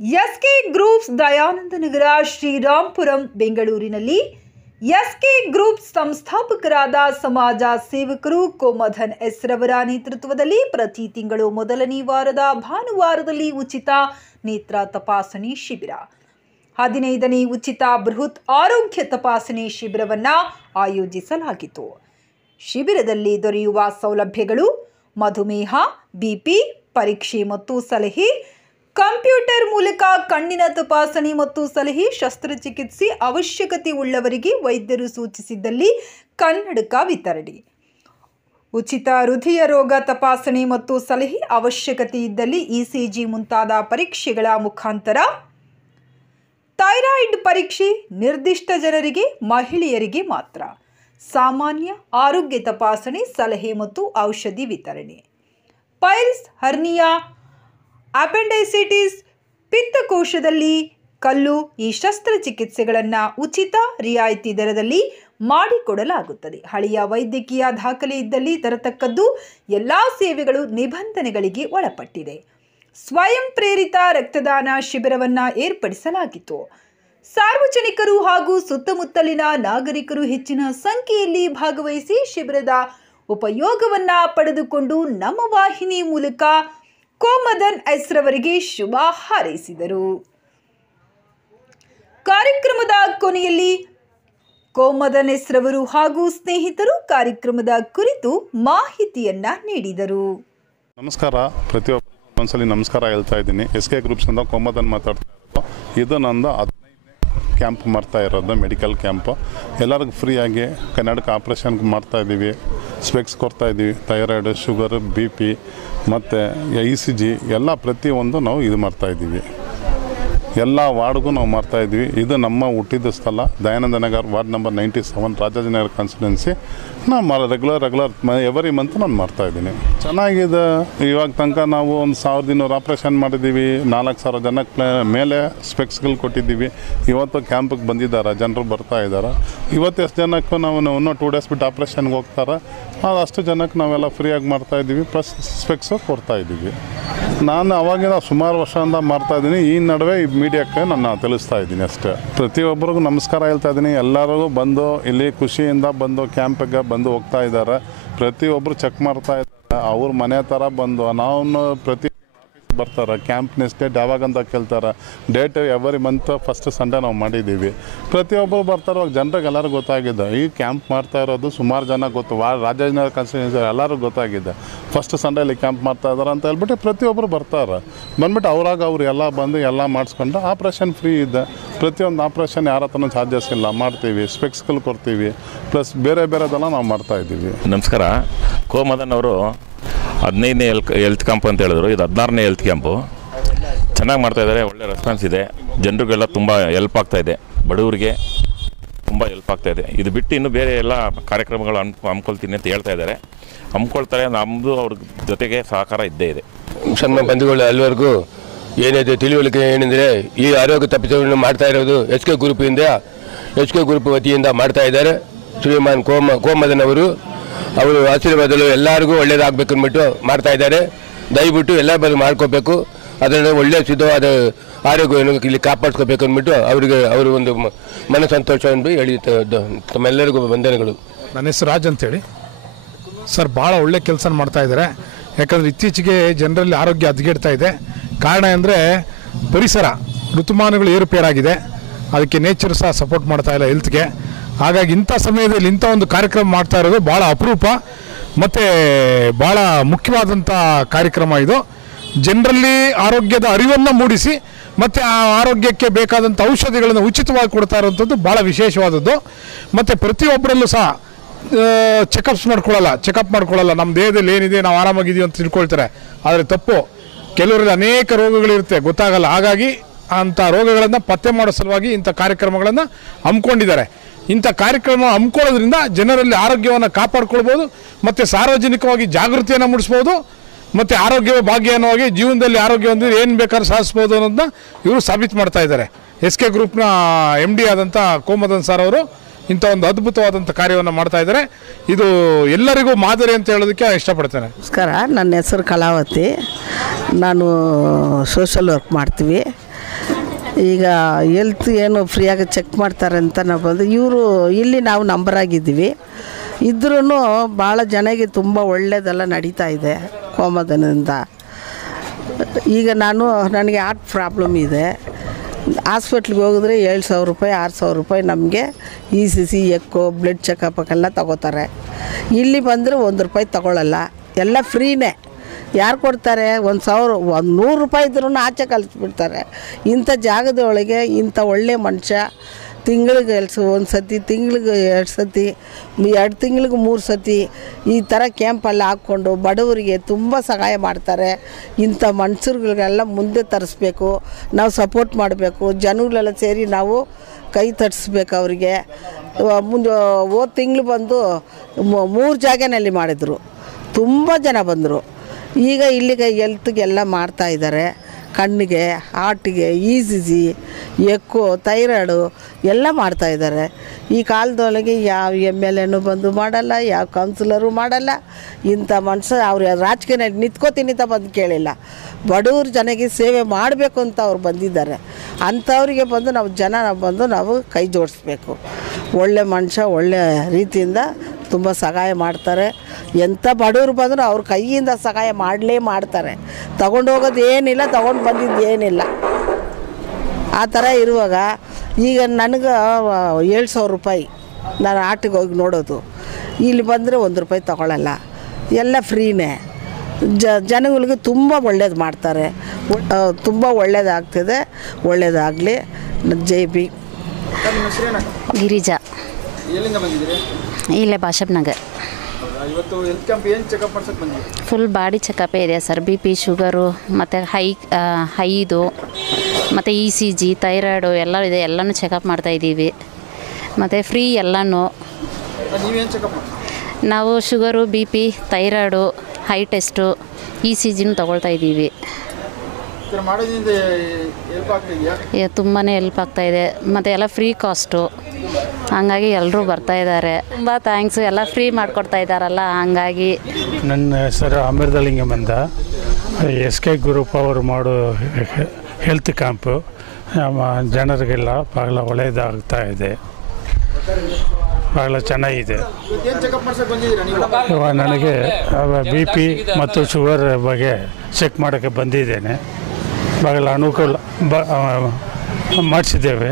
S K groups Dayananda ನಗರ ಶ್ರೀರಾಂಪುರಂ ಬೆಂಗಳೂರಿನಲ್ಲಿ S K group ಸಂಸ್ಥಾಪಕರಾದ ಸಮಾಜ ಸೇವಕರು ಕೋಮಧನ್ ಎಸ್ ರವರ ನೇತೃತ್ವದಲ್ಲಿ ಪ್ರತಿ ತಿಂಗಳು ಮೊದಲನೇ ವಾರದ ಭಾನುವಾರದಲ್ಲಿ ಉಚಿತ ನೇತ್ರ ತಪಾಸಣೆ ಶಿಬಿರ 15ನೇ ಉಚಿತ ಬೃಹತ್ ಆರೋಗ್ಯ ತಪಾಸಣೆ ಶಿಬಿರವನ್ನು ಆಯೋಜಿಸಲಾಗಿತ್ತು. ಶಿಬಿರದಲ್ಲಿ ದೊರೆಯುವ ಸೌಲಭ್ಯಗಳು ಮಧುಮೇಹ, ಬಿಪಿ ಪರೀಕ್ಷೆ ಮತ್ತು ಸಲಹೆ, ಕಂಪ್ಯೂಟರ್ ಮೂಲಕ ಕಣ್ಣಿನ ತಪಾಸಣೆ ಮತ್ತು ಸಲಹೆ, ಶಸ್ತ್ರಚಿಕಿತ್ಸೆ ಅವಶ್ಯಕತೆ ಉಳ್ಳವರಿಗೆ ವೈದ್ಯರು ಸೂಚಿಸಿದ್ದಲ್ಲಿ ಕನ್ನಡಕ ವಿತರಣೆ, ಉಚಿತ ಹೃದಯ ರೋಗ ತಪಾಸಣೆ ಮತ್ತು ಸಲಹೆ, ಅವಶ್ಯಕತೆ ಇದ್ದಲ್ಲಿ ಇಸಿಜಿ ಮುಂತಾದ ಪರೀಕ್ಷೆಗಳ ಮುಖಾಂತರ ಥೈರಾಯ್ಡ್ ಪರೀಕ್ಷೆ ನಿರ್ದಿಷ್ಟ ಜನರಿಗೆ, ಮಹಿಳೆಯರಿಗೆ ಮಾತ್ರ, ಸಾಮಾನ್ಯ ಆರೋಗ್ಯ ತಪಾಸಣೆ, ಸಲಹೆ ಮತ್ತು ಔಷಧಿ ವಿತರಣೆ, ಪೈಲ್ಸ್, ಹರ್ನಿಯಾ, ಅಪೆಂಡೈಸಿಟಿಸ್, ಪಿತ್ತಕೋಶದಲ್ಲಿ ಕಲ್ಲು ಈ ಶಸ್ತ್ರಚಿಕಿತ್ಸೆಗಳನ್ನು ಉಚಿತ ರಿಯಾಯಿತಿ ದರದಲ್ಲಿ ಮಾಡಿಕೊಡಲಾಗುತ್ತದೆ. ಹಳೆಯ ವೈದ್ಯಕೀಯ ದಾಖಲೆ ಇದ್ದಲ್ಲಿ ತರತಕ್ಕದ್ದು. ಎಲ್ಲ ಸೇವೆಗಳು ನಿಬಂಧನೆಗಳಿಗೆ ಒಳಪಟ್ಟಿದೆ. ಸ್ವಯಂ ಪ್ರೇರಿತ ರಕ್ತದಾನ ಶಿಬಿರವನ್ನು ಏರ್ಪಡಿಸಲಾಗಿತ್ತು. ಸಾರ್ವಜನಿಕರು ಹಾಗೂ ಸುತ್ತಮುತ್ತಲಿನ ನಾಗರಿಕರು ಹೆಚ್ಚಿನ ಸಂಖ್ಯೆಯಲ್ಲಿ ಭಾಗವಹಿಸಿ ಶಿಬಿರದ ಉಪಯೋಗವನ್ನು ಪಡೆದುಕೊಂಡು ನಮ್ಮ ವಾಹಿನಿ ಮೂಲಕ ಕೋಮಧನ್ ಎಸ್ ರವರಿಗೆ ಶುಭ ಹಾರೈಸಿದರು. ಕಾರ್ಯಕ್ರಮದ ಕೊನೆಯಲ್ಲಿ ಕೋಮಧನ್ ಎಸ್ ರವರು ಹಾಗೂ ಸ್ನೇಹಿತರು ಕಾರ್ಯಕ್ರಮದ ಕುರಿತು ಮಾಹಿತಿಯನ್ನ ನೀಡಿದರು. ನಮಸ್ಕಾರ, ಪ್ರತಿಯೊಬ್ಬರಿಗೂ ಒಂದ್ಸಲಿ ನಮಸ್ಕಾರ ಹೇಳ್ತಾ ಇದ್ದೀನಿ. ಎಸ್ಕೆ ಗ್ರೂಪ್ಸ್ ಅಂತ ಕೋಮಧನ್ ಮಾತಾಡ್ತಾ ಇರೋದು. ಇದು ನಂದು 15ನೇ ಕ್ಯಾಂಪ್ ಮಾಡ್ತಾ ಇರೋದು, ಮೆಡಿಕಲ್ ಕ್ಯಾಂಪು. ಎಲ್ಲರಿಗೂ ಫ್ರೀಯಾಗಿ ಕನ್ನಡಕ ಆಪ್ರೇಷನ್ಗೆ ಮಾಡ್ತಾಯಿದ್ದೀವಿ, ಸ್ಪೆಕ್ಸ್ ಕೊಡ್ತಾಯಿದ್ದೀವಿ, ಥೈರಾಯ್ಡ್, ಶುಗರ್, BP ಮತ್ತು ECG ಎಲ್ಲ ಪ್ರತಿಯೊಂದು ನಾವು ಇದು ಮಾಡ್ತಾಯಿದ್ದೀವಿ. ಎಲ್ಲ ವಾರ್ಡ್ಗೂ ನಾವು ಮಾಡ್ತಾಯಿದ್ವಿ. ಇದು ನಮ್ಮ ಹುಟ್ಟಿದ ಸ್ಥಳ Dayananda Nagar, ward number 97, Rajajinagar constituency. ನಾನು ರೆಗ್ಯುಲರ್ ಎವರಿ ಮಂತ್ ನಾನು ಮಾಡ್ತಾಯಿದ್ದೀನಿ. ಚೆನ್ನಾಗಿದೆ. ಇವಾಗ ತನಕ ನಾವು ಒಂದು 1200 ಆಪ್ರೇಷನ್ ಮಾಡಿದ್ದೀವಿ. 4000 ಜನಕ್ಕೆ ಮೇಲೆ ಸ್ಪೆಕ್ಸ್ಗಳು ಕೊಟ್ಟಿದ್ದೀವಿ. ಇವತ್ತು ಕ್ಯಾಂಪಿಗೆ ಬಂದಿದ್ದಾರೆ, ಜನರು ಬರ್ತಾ ಇದ್ದಾರೆ. ಇವತ್ತು ಎಷ್ಟು ಜನಕ್ಕೆ ನಾವು ಇನ್ನೂ 2 ಡೇಸ್ ಬಿಟ್ಟು ಆಪ್ರೇಷನ್ಗೆ ಹೋಗ್ತಾರೆ, ಅಷ್ಟು ಜನಕ್ಕೆ ನಾವೆಲ್ಲ ಫ್ರೀಯಾಗಿ ಮಾಡ್ತಾಯಿದ್ದೀವಿ. ಪ್ಲಸ್ ಸ್ಪೆಕ್ಸು ಕೊಡ್ತಾಯಿದ್ದೀವಿ. ನಾನು ಅವಾಗಿಂದ ಸುಮಾರು ವರ್ಷದಿಂದ ಮಾಡ್ತಾಯಿದ್ದೀನಿ. ಈ ನಡುವೆ ಈ ಮೀಡಿಯಾಕ್ಕೆ ನಾನು ತಿಳಿಸ್ತಾ ಇದ್ದೀನಿ ಅಷ್ಟೇ. ಪ್ರತಿಯೊಬ್ಬರಿಗೂ ನಮಸ್ಕಾರ ಹೇಳ್ತಾ ಇದ್ದೀನಿ. ಎಲ್ಲರಿಗೂ ಬಂದು ಇಲ್ಲಿ ಖುಷಿಯಿಂದ ಬಂದು ಕ್ಯಾಂಪಿಗೆ ಬಂದು ಹೋಗ್ತಾ ಇದ್ದಾರೆ. ಪ್ರತಿಯೊಬ್ಬರು ಚೆಕ್ ಮಾಡ್ತಾ ಇದ್ದಾರೆ. ಅವ್ರ ಮನೆ ಥರ ಬಂದು ನಾವು ಪ್ರತಿ ಬರ್ತಾರೆ. ಕ್ಯಾಂಪ್ ನೆಕ್ಸ್ಟ್ ಡೇಟ್ ಯಾವಾಗಂತ ಕೇಳ್ತಾರೆ. Date every month first Sunday ನಾವು ಮಾಡಿದ್ದೀವಿ. ಪ್ರತಿಯೊಬ್ಬರು ಬರ್ತಾರೆ. ಇವಾಗ ಜನರಿಗೆ ಎಲ್ಲರಿಗೂ ಗೊತ್ತಾಗಿದೆ ಈ ಕ್ಯಾಂಪ್ ಮಾಡ್ತಾ ಇರೋದು. ಸುಮಾರು ಜನ ಗೊತ್ತು, ರಾಜಾಜಿನಗರ ಕಾನ್ಸ್ಟಿಟ್ಯೂನ್ಸಿ ಎಲ್ಲರಿಗೂ ಗೊತ್ತಾಗಿದೆ. ಫಸ್ಟ್ ಸಂಡೇಲಿ ಕ್ಯಾಂಪ್ ಮಾಡ್ತಾ ಇದ್ದಾರೆ ಅಂತ ಹೇಳ್ಬಿಟ್ಟು ಪ್ರತಿಯೊಬ್ಬರು ಬರ್ತಾರೆ. ಬಂದ್ಬಿಟ್ಟು ಅವ್ರು ಎಲ್ಲ ಬಂದು ಎಲ್ಲ ಮಾಡಿಸ್ಕೊಂಡು ಆಪ್ರೇಷನ್ ಫ್ರೀ ಇದೆ. ಪ್ರತಿಯೊಂದು ಆಪ್ರೇಷನ್ ಯಾರ ಹತ್ರನೂ ಚಾರ್ಜಸ್ ಇಲ್ಲ, ಮಾಡ್ತೀವಿ. ಸ್ಪೆಕ್ಸ್ಗಳು ಕೊಡ್ತೀವಿ, ಪ್ಲಸ್ ಬೇರೆದೆಲ್ಲ ನಾವು ಮಾಡ್ತಾಯಿದ್ದೀವಿ. ನಮಸ್ಕಾರ. ಕೋಮಧನ್ ಅವರು 15ನೇ ಹೆಲ್ತ್ ಕ್ಯಾಂಪ್ ಅಂತ ಹೇಳಿದ್ರು. ಇದು 16ನೇ ಹೆಲ್ತ್ ಕ್ಯಾಂಪು. ಚೆನ್ನಾಗಿ ಮಾಡ್ತಾಯಿದ್ದಾರೆ. ಒಳ್ಳೆ ರೆಸ್ಪಾನ್ಸ್ ಇದೆ. ಜನರಿಗೆಲ್ಲ ತುಂಬ ಹೆಲ್ಪ್ ಆಗ್ತಾಯಿದೆ. ಬಡವರಿಗೆ ತುಂಬ ಹೆಲ್ಪ್ ಆಗ್ತಾಯಿದೆ. ಇದು ಬಿಟ್ಟು ಇನ್ನೂ ಬೇರೆ ಎಲ್ಲ ಕಾರ್ಯಕ್ರಮಗಳು ಹಮ್ಕೊಳ್ತೀನಿ ಅಂತ ಹೇಳ್ತಾ ಇದ್ದಾರೆ. ಹಮ್ಕೊಳ್ತಾರೆ. ನಮ್ಮದು ಅವ್ರ ಜೊತೆಗೆ ಸಹಕಾರ ಇದ್ದೇ ಇದೆ. ಸಣ್ಣ ಬಂಧುಗಳು ಅಲ್ಲಿವರೆಗೂ ಏನಿದೆ ತಿಳಿವಳಿಕೆ ಏನೆಂದರೆ, ಈ ಆರೋಗ್ಯ ತಪಾಸಣೆಯನ್ನು ಮಾಡ್ತಾ ಇರೋದು ಎಸ್ಕೆ ಗ್ರೂಪ್ ವತಿಯಿಂದ ಮಾಡ್ತಾ ಇದ್ದಾರೆ. ಶ್ರೀಮಾನ್ ಕೋಮಧನ್ ಅವರು ಆಶೀರ್ವಾದಗಳು ಎಲ್ಲರಿಗೂ ಒಳ್ಳೇದಾಗಬೇಕು ಅಂದ್ಬಿಟ್ಟು ಮಾಡ್ತಾ ಇದ್ದಾರೆ. ದಯವಿಟ್ಟು ಎಲ್ಲ ಬಂದು ಮಾಡ್ಕೋಬೇಕು. ಅದನ್ನು ಒಳ್ಳೆಯ ಶುದ್ಧವಾದ ಆರೋಗ್ಯವನ್ನು ಇಲ್ಲಿ ಕಾಪಾಡ್ಕೋಬೇಕು ಅಂದ್ಬಿಟ್ಟು ಅವರು ಒಂದು ಮನ ಸಂತೋಷವನ್ನು ಹೇಳಿ ತಮ್ಮೆಲ್ಲರಿಗೂ ವಂದನೆಗಳು. ನನ್ನ ಹೆಸರು ರಾಜ್ ಅಂತೇಳಿ ಸರ್. ಭಾಳ ಒಳ್ಳೆ ಕೆಲಸ ಮಾಡ್ತಾ ಇದ್ದಾರೆ. ಯಾಕಂದರೆ ಇತ್ತೀಚೆಗೆ ಜನರಲ್ಲಿ ಆರೋಗ್ಯ ಹದಗೆಡ್ತಾ ಇದೆ. ಕಾರಣ ಅಂದರೆ ಪರಿಸರ, ಋತುಮಾನಗಳು ಏರುಪೇರಾಗಿದೆ. ಅದಕ್ಕೆ ನೇಚರ್ ಸಹ ಸಪೋರ್ಟ್ ಮಾಡ್ತಾ ಇಲ್ಲ ಹೆಲ್ತ್ಗೆ. ಹಾಗಾಗಿ ಇಂಥ ಸಮಯದಲ್ಲಿ ಇಂಥ ಒಂದು ಕಾರ್ಯಕ್ರಮ ಮಾಡ್ತಾ ಇರೋದು ಭಾಳ ಅಪರೂಪ ಮತ್ತು ಭಾಳ ಮುಖ್ಯವಾದಂಥ ಕಾರ್ಯಕ್ರಮ ಇದು. ಜನರಲ್ಲಿ ಆರೋಗ್ಯದ ಅರಿವನ್ನು ಮೂಡಿಸಿ ಮತ್ತು ಆ ಆರೋಗ್ಯಕ್ಕೆ ಬೇಕಾದಂಥ ಔಷಧಿಗಳನ್ನು ಉಚಿತವಾಗಿ ಕೊಡ್ತಾ ಇರೋವಂಥದ್ದು ಭಾಳ ವಿಶೇಷವಾದದ್ದು. ಮತ್ತು ಪ್ರತಿಯೊಬ್ಬರಲ್ಲೂ ಸಹ ಚೆಕಪ್ ಮಾಡ್ಕೊಳ್ಳಲ್ಲ. ನಮ್ಮ ದೇಹದಲ್ಲಿ ಏನಿದೆ, ನಾವು ಆರಾಮಾಗಿದ್ದೀವಿ ಅಂತ ತಿಳ್ಕೊಳ್ತಾರೆ. ಆದರೆ ತಪ್ಪು. ಕೆಲವರಲ್ಲಿ ಅನೇಕ ರೋಗಗಳಿರುತ್ತೆ, ಗೊತ್ತಾಗಲ್ಲ. ಹಾಗಾಗಿ ಅಂಥ ರೋಗಗಳನ್ನು ಪತ್ತೆ ಮಾಡೋ ಸಲುವಾಗಿ ಇಂಥ ಕಾರ್ಯಕ್ರಮಗಳನ್ನು ಹಮ್ಮಿಕೊಂಡಿದ್ದಾರೆ. ಇಂಥ ಕಾರ್ಯಕ್ರಮ ಹಮ್ಮಿಕೊಳ್ಳೋದ್ರಿಂದ ಜನರಲ್ಲಿ ಆರೋಗ್ಯವನ್ನು ಕಾಪಾಡ್ಕೊಳ್ಬೋದು ಮತ್ತು ಸಾರ್ವಜನಿಕವಾಗಿ ಜಾಗೃತಿಯನ್ನು ಮೂಡಿಸ್ಬೋದು ಮತ್ತು ಆರೋಗ್ಯವೇ ಭಾಗ್ಯ ಅನ್ನೋವಾಗಿ ಜೀವನದಲ್ಲಿ ಆರೋಗ್ಯ ಹೊಂದಿದ್ರೆ ಏನು ಬೇಕಾದ್ರೂ ಸಾಧಿಸ್ಬೋದು ಅನ್ನೋದನ್ನ ಇವರು ಸಾಬೀತು ಮಾಡ್ತಾ ಇದ್ದಾರೆ. ಎಸ್ಕೆ ಗ್ರೂಪ್ನ MD ಆದಂಥ ಕೋಮಧನ್ ಸರ್ ಅವರು ಇಂಥ ಒಂದು ಅದ್ಭುತವಾದಂಥ ಕಾರ್ಯವನ್ನು ಮಾಡ್ತಾ ಇದ್ದಾರೆ. ಇದು ಎಲ್ಲರಿಗೂ ಮಾದರಿ ಅಂತ ಹೇಳೋದಕ್ಕೆ ಇಷ್ಟಪಡ್ತೇನೆ. ನಮಸ್ಕಾರ, ನನ್ನ ಹೆಸರು ಕಲಾವತಿ. ನಾನು ಸೋಷಲ್ ವರ್ಕ್ ಮಾಡ್ತೀವಿ. ಈಗ ಹೆಲ್ತ್ ಏನು ಫ್ರೀಯಾಗಿ ಚೆಕ್ ಮಾಡ್ತಾರೆ ಅಂತ ನಾವು ಬಂದು ಇವರು ಇಲ್ಲಿ ನಾವು ನಂಬರ್ ಆಗಿದ್ದೀವಿ ಇದ್ರೂ ಭಾಳ ಜನಕ್ಕೆ ತುಂಬ ಒಳ್ಳೆಯದೆಲ್ಲ ನಡೀತಾ ಇದೆ ಕೋಮದನದಿಂದ. ಈಗ ನನಗೆ ಹಾರ್ಟ್ ಪ್ರಾಬ್ಲಮ್ ಇದೆ, ಹಾಸ್ಪಿಟ್ಲಿಗೆ ಹೋಗಿದ್ರೆ 7,000 ರೂಪಾಯಿ 6,000 ರೂಪಾಯಿ ನಮಗೆ ECG ಎಕ್ಕೋ ಬ್ಲಡ್ ಚೆಕಪ್ಗೆಲ್ಲ ತಗೋತಾರೆ. ಇಲ್ಲಿ ಬಂದರೆ ₹1 ತಗೊಳ್ಳಲ್ಲ, ಎಲ್ಲ ಫ್ರೀನೇ. ಯಾರು ಕೊಡ್ತಾರೆ? 1,000 100 ರೂಪಾಯಿ ಇದ್ರೂ ಆಚೆ ಕಳಿಸ್ಬಿಡ್ತಾರೆ. ಇಂಥ ಜಾಗದ ಒಳಗೆ ಇಂಥ ಒಳ್ಳೆ ಮನುಷ್ಯ ತಿಂಗಳಿಗೆ ಒಂದು ಸತಿ, ತಿಂಗಳಿಗೆ 2 ಸತಿ, 2 ತಿಂಗಳಿಗೆ 3 ಸತಿ ಈ ಥರ ಕ್ಯಾಂಪಲ್ಲಿ ಹಾಕ್ಕೊಂಡು ಬಡವರಿಗೆ ತುಂಬ ಸಹಾಯ ಮಾಡ್ತಾರೆ. ಇಂಥ ಮನುಷ್ಯರುಗಳಿಗೆಲ್ಲ ಮುಂದೆ ತರಿಸ್ಬೇಕು, ನಾವು ಸಪೋರ್ಟ್ ಮಾಡಬೇಕು, ಜನಗಳೆಲ್ಲ ಸೇರಿ ನಾವು ಕೈ ತಟ್ಟಿಸ್ಬೇಕು ಅವರಿಗೆ. ಮುಂದೆ ಹೋದ ತಿಂಗಳು ಬಂದು 3 ಜಾಗನಲ್ಲಿ ಮಾಡಿದರು, ತುಂಬ ಜನ ಬಂದರು. ಈಗ ಇಲ್ಲಿಗೆ ಹೆಲ್ತ್ಗೆಲ್ಲ ಮಾಡ್ತಾಯಿದ್ದಾರೆ, ಕಣ್ಣಿಗೆ, ಹಾರ್ಟಿಗೆ, ECG ಎಕ್ಕೋ ಥೈರಾಯ್ಡು ಎಲ್ಲ ಮಾಡ್ತಾಯಿದ್ದಾರೆ. ಈ ಕಾಲದೊಳಗೆ ಯಾವ MLA ಬಂದು ಮಾಡಲ್ಲ, ಯಾವ ಕೌನ್ಸಿಲರು ಮಾಡಲ್ಲ. ಇಂಥ ಮನುಷ್ಯ ಅವ್ರು ರಾಜಕೀಯದಲ್ಲಿ ನಿಂತ್ಕೋತೀನಿ ಅಂತ ಬಂದು ಕೇಳಿಲ್ಲ, ಬಡವ್ರ ಜನಕ್ಕೆ ಸೇವೆ ಮಾಡಬೇಕು ಅಂತ ಅವ್ರು ಬಂದಿದ್ದಾರೆ. ಅಂಥವ್ರಿಗೆ ಬಂದು ನಾವು ಕೈ ಜೋಡಿಸ್ಬೇಕು. ಒಳ್ಳೆ ಮನುಷ್ಯ ಒಳ್ಳೆ ರೀತಿಯಿಂದ ತುಂಬ ಸಹಾಯ ಮಾಡ್ತಾರೆ. ಎಂಥ ಬಡವರು ಬಂದರೂ ಅವ್ರ ಕೈಯಿಂದ ಸಹಾಯ ಮಾಡ್ತಾರೆ. ತಗೊಂಡು ಹೋಗೋದು ಏನಿಲ್ಲ, ತಗೊಂಡು ಬಂದಿದ್ದು ಏನಿಲ್ಲ. ಆ ಥರ ಇರುವಾಗ ಈಗ ನನಗೆ 7,000 ರೂಪಾಯಿ ನಾನು ಆಟಿಗೆ ಹೋಗಿ ನೋಡೋದು, ಇಲ್ಲಿ ಬಂದರೆ ₹1 ತಗೊಳ್ಳಲ್ಲ, ಎಲ್ಲ ಫ್ರೀನೇ. ಜನಗಳಿಗೆ ತುಂಬ ಒಳ್ಳೇದು ಮಾಡ್ತಾರೆ, ತುಂಬ ಒಳ್ಳೇದಾಗ್ತಿದೆ. ಒಳ್ಳೇದಾಗಲಿ. ಜೈ ಬಿ. ಗಿರಿಜಾ, ಎಲ್ಲಿಂದ ಬಂದಿದ್ದೀರಿ? ಇಲ್ಲೇ ಭಾಷಪ್ ನಗರ್. ಇವತ್ತು ಹೆಲ್ತ್ ಕ್ಯಾಂಪ್ ಏನು ಚೆಕಪ್ ಮಾಡ್ಸಕ್ಕೆ ಬಂದಿದ್ದೀರಿ? ಫುಲ್ ಬಾಡಿ ಚೆಕಪೇ ಇದೆ ಸರ್. BP, ಶುಗರು ಮತ್ತು ಹೈದು ಮತ್ತು ECG, ಥೈರಾಯ್ಡು ಎಲ್ಲ ಇದೆ. ಎಲ್ಲನೂ ಚೆಕಪ್ ಮಾಡ್ತಾಯಿದ್ದೀವಿ ಮತ್ತು ಫ್ರೀ ಎಲ್ಲನೂ. ನೀವೇನು ಚೆಕಪ್ ಮಾಡ್ತೀವಿ? ನಾವು sugar, BP, thyroid, eye test, ECGನೂ ತೊಗೊಳ್ತಾ ಇದ್ದೀವಿ. ಮಾಡೋದ್ರಿಂದ ಹೆಲ್ಪ್ ಆಗ್ತಿದೆಯಾ? ತುಂಬಾ ಹೆಲ್ಪ್ ಆಗ್ತಾಯಿದೆ ಮತ್ತು ಎಲ್ಲ ಫ್ರೀ ಕಾಸ್ಟು, ಹಂಗಾಗಿ ಎಲ್ಲರೂ ಬರ್ತಾಯಿದ್ದಾರೆ. ತುಂಬ ಥ್ಯಾಂಕ್ಸು, ಎಲ್ಲ ಫ್ರೀ ಮಾಡಿಕೊಡ್ತಾ ಇದ್ದಾರಲ್ಲ ಹಂಗಾಗಿ. ನನ್ನ ಹೆಸರು ಅಮೃತಲಿಂಗಂ ಅಂತ. SK ಗ್ರೂಪ್ ಅವರು ಮಾಡೋ ಹೆಲ್ತ್ ಕ್ಯಾಂಪು ನಮ್ಮ ಜನರಿಗೆಲ್ಲ ಭಾಳ ಒಳ್ಳೆಯದಾಗ್ತಾ ಇದೆ, ಭಾಳ ಚೆನ್ನಾಗಿದೆ. ಇವಾಗ ನನಗೆ BP ಮತ್ತು ಶುಗರ್ ಬಗ್ಗೆ ಚೆಕ್ ಮಾಡೋಕ್ಕೆ ಬಂದಿದ್ದೇನೆ, ಭಾಳ ಅನುಕೂಲ ಮಾಡಿಸಿದ್ದೇವೆ.